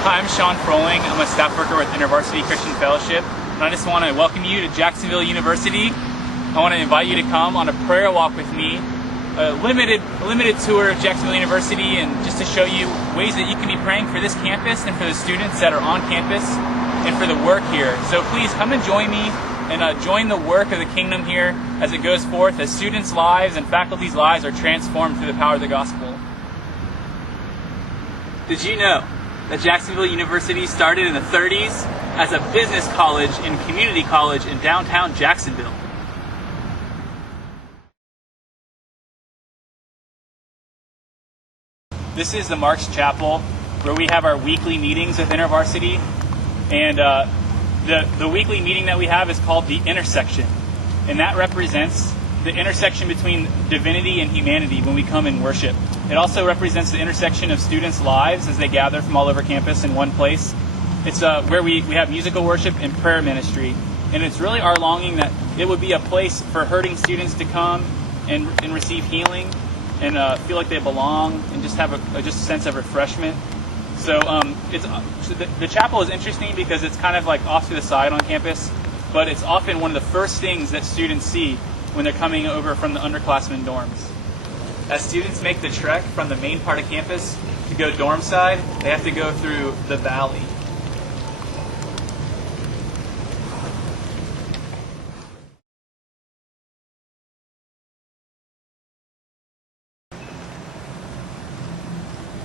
Hi, I'm Sean Froling. I'm a staff worker with InterVarsity Christian Fellowship, and I just want to welcome you to Jacksonville University. I want to invite you to come on a prayer walk with me, a limited tour of Jacksonville University, and just to show you ways that you can be praying for this campus and for the students that are on campus and for the work here. So please come and join me and join the work of the kingdom here as it goes forth, as students' lives and faculty's lives are transformed through the power of the gospel. Did you know that Jacksonville University started in the 30s as a business college and community college in downtown Jacksonville? This is the Marks Chapel, where we have our weekly meetings with InterVarsity, and the weekly meeting that we have is called the Intersection, and that represents the intersection between divinity and humanity when we come and worship. It also represents the intersection of students' lives as they gather from all over campus in one place. It's where we have musical worship and prayer ministry, and it's really our longing that it would be a place for hurting students to come and receive healing and feel like they belong and just have a sense of refreshment. So the chapel is interesting because it's kind of like off to the side on campus, but it's often one of the first things that students see when they're coming over from the underclassmen dorms. As students make the trek from the main part of campus to go dorm side, they have to go through the valley.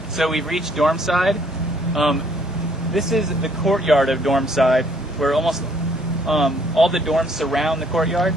So we've reached dorm side. This is the courtyard of dorm side, where almost all the dorms surround the courtyard.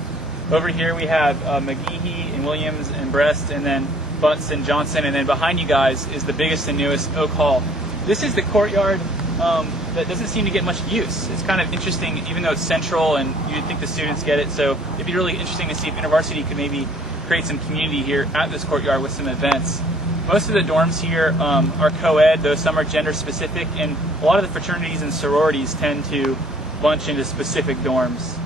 Over here we have McGehee and Williams and Brest, and then Butts and Johnson, and then behind you guys is the biggest and newest Oak Hall. This is the courtyard that doesn't seem to get much use. It's kind of interesting, even though it's central and you'd think the students get it, so it'd be really interesting to see if InterVarsity could maybe create some community here at this courtyard with some events. Most of the dorms here are co-ed, though some are gender specific, and a lot of the fraternities and sororities tend to bunch into specific dorms.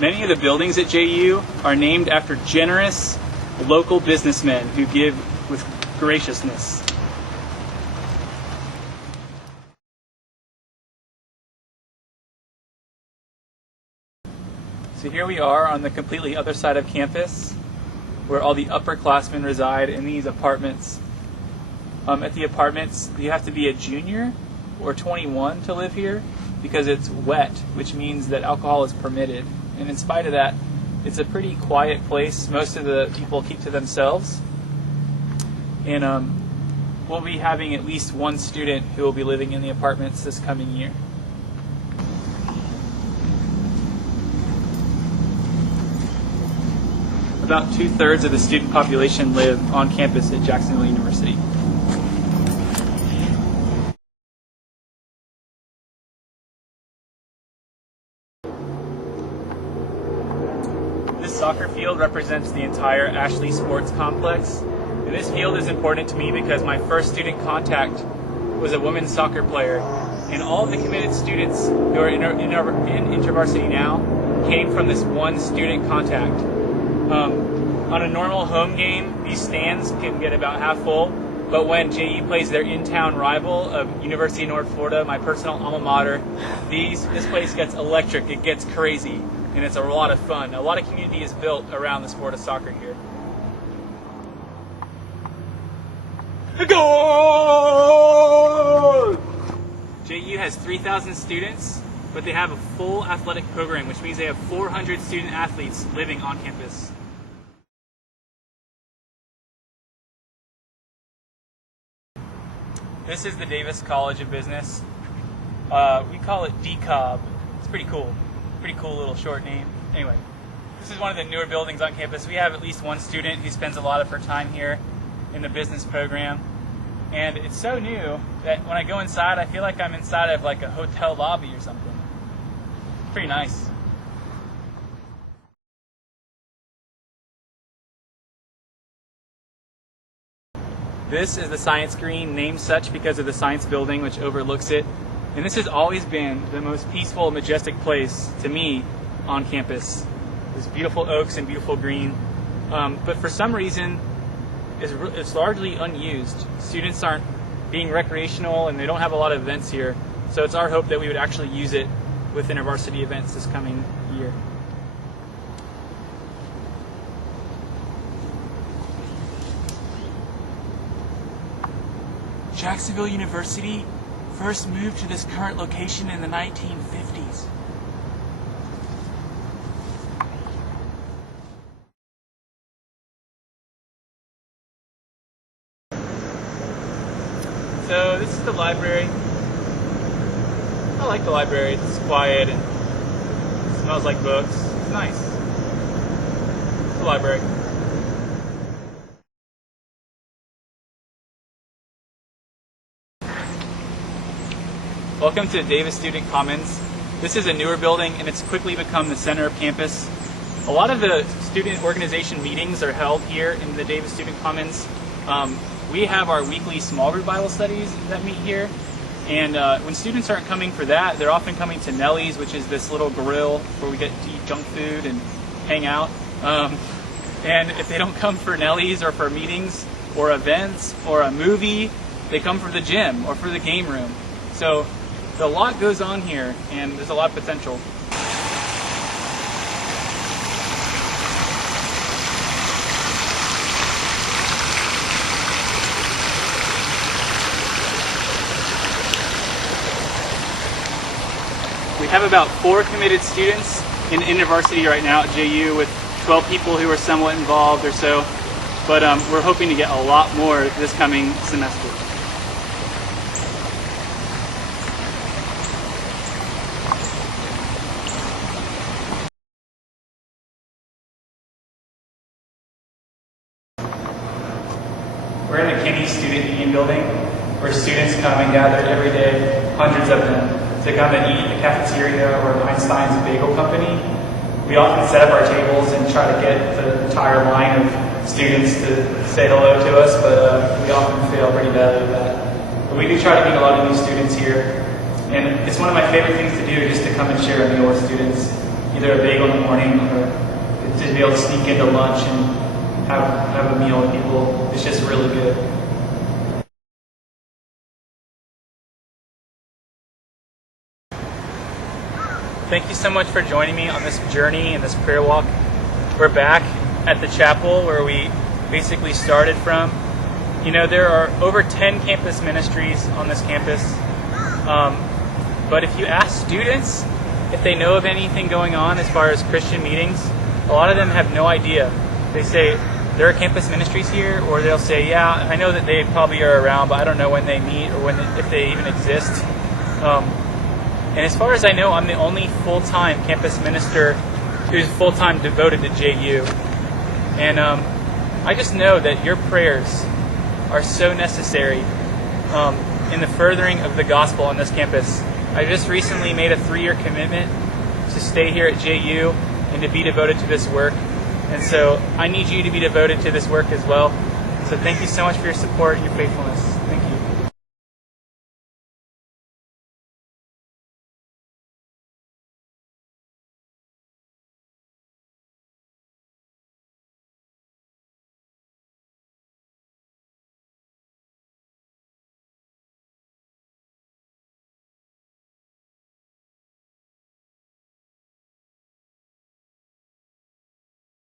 Many of the buildings at JU are named after generous local businessmen who give with graciousness. So here we are on the completely other side of campus, where all the upperclassmen reside in these apartments. At the apartments, you have to be a junior or 21 to live here because it's wet, which means that alcohol is permitted. And in spite of that, it's a pretty quiet place. Most of the people keep to themselves. And we'll be having at least one student who will be living in the apartments this coming year. About 2/3 of the student population live on campus at Jacksonville University. This soccer field represents the entire Ashley Sports Complex. And this field is important to me because my first student contact was a women's soccer player. And all of the committed students who are in InterVarsity now came from this one student contact. On a normal home game, these stands can get about half full, but when JU plays their in-town rival of University of North Florida, my personal alma mater, this place gets electric, it gets crazy, and it's a lot of fun. A lot of community is built around the sport of soccer here. Goal! JU has 3,000 students, but they have a full athletic program, which means they have 400 student athletes living on campus. This is the Davis College of Business. We call it DCOB. It's pretty cool. Pretty cool little short name. Anyway, this is one of the newer buildings on campus. We have at least one student who spends a lot of her time here in the business program. And it's so new that when I go inside, I feel like I'm inside of like a hotel lobby or something. Pretty nice. This is the science green, named such because of the science building which overlooks it. And this has always been the most peaceful, majestic place to me on campus. There's beautiful oaks and beautiful green. But for some reason, it's largely unused. Students aren't being recreational and they don't have a lot of events here. So it's our hope that we would actually use it with InterVarsity events this coming year. Jacksonville University first moved to this current location in the 1950s. So this is the library. I like the library. It's quiet and it smells like books. It's nice. It's the library. Welcome to Davis Student Commons. This is a newer building and it's quickly become the center of campus. A lot of the student organization meetings are held here in the Davis Student Commons. We have our weekly small group Bible studies that meet here. And when students aren't coming for that, they're often coming to Nellie's, which is this little grill where we get to eat junk food and hang out. And if they don't come for Nellie's or for meetings or events or a movie, they come for the gym or for the game room. So a lot goes on here and there's a lot of potential. We have about 4 committed students in InterVarsity right now at JU with 12 people who are somewhat involved or so, but we're hoping to get a lot more this coming semester. We're in the Kinney Student Union building where students come and gather every day, hundreds of them, to come and eat at the cafeteria or Einstein's Bagel Company. We often set up our tables and try to get the entire line of students to say hello to us, but we often fail pretty badly at that. But we do try to meet a lot of new students here, and it's one of my favorite things to do, just to come and share a meal with students, either a bagel in the morning or to be able to sneak into lunch and have a meal with people. It's just really good. Thank you so much for joining me on this journey and this prayer walk. We're back at the chapel where we basically started from. You know, there are over 10 campus ministries on this campus. But if you ask students if they know of anything going on as far as Christian meetings, a lot of them have no idea. They say, there are campus ministries here, or they'll say, yeah, I know that they probably are around, but I don't know when they meet or if they even exist. And as far as I know, I'm the only full-time campus minister who's full-time devoted to JU. And I just know that your prayers are so necessary in the furthering of the gospel on this campus. I just recently made a 3-year commitment to stay here at JU and to be devoted to this work. And so I need you to be devoted to this work as well. So thank you so much for your support and your faithfulness.